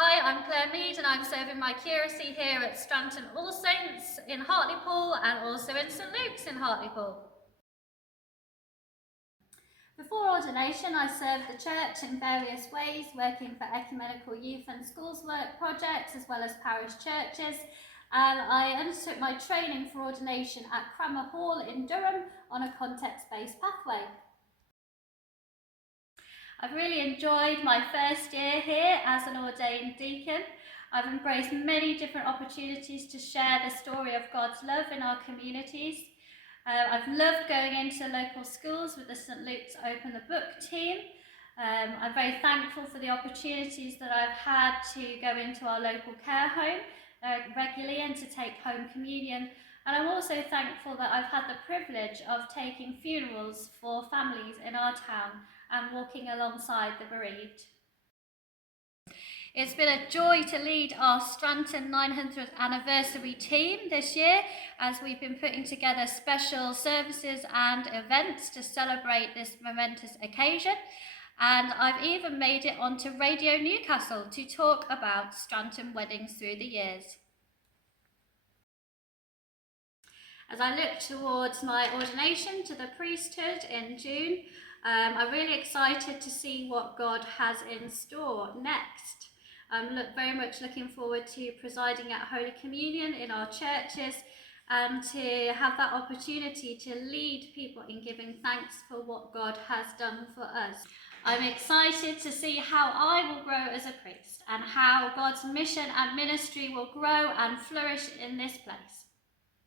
Hi, I'm Claire Mead and I'm serving my curacy here at Stranton All Saints in Hartlepool and also in St Luke's in Hartlepool. Before ordination, I served the church in various ways, working for ecumenical youth and schools work projects as well as parish churches, and I undertook my training for ordination at Cranmer Hall in Durham on a context-based pathway. I've really enjoyed my first year here as an ordained deacon. I've embraced many different opportunities to share the story of God's love in our communities. I've loved going into local schools with the St Luke's Open the Book team. I'm very thankful for the opportunities that I've had to go into our local care home regularly and to take home communion. And I'm also thankful that I've had the privilege of taking funerals for families in our town and walking alongside the bereaved. It's been a joy to lead our Stranton 900th anniversary team this year as we've been putting together special services and events to celebrate this momentous occasion. And I've even made it onto Radio Newcastle to talk about Stranton weddings through the years. As I look towards my ordination to the priesthood in June, I'm really excited to see what God has in store next. I'm very much looking forward to presiding at Holy Communion in our churches and to have that opportunity to lead people in giving thanks for what God has done for us. I'm excited to see how I will grow as a priest and how God's mission and ministry will grow and flourish in this place.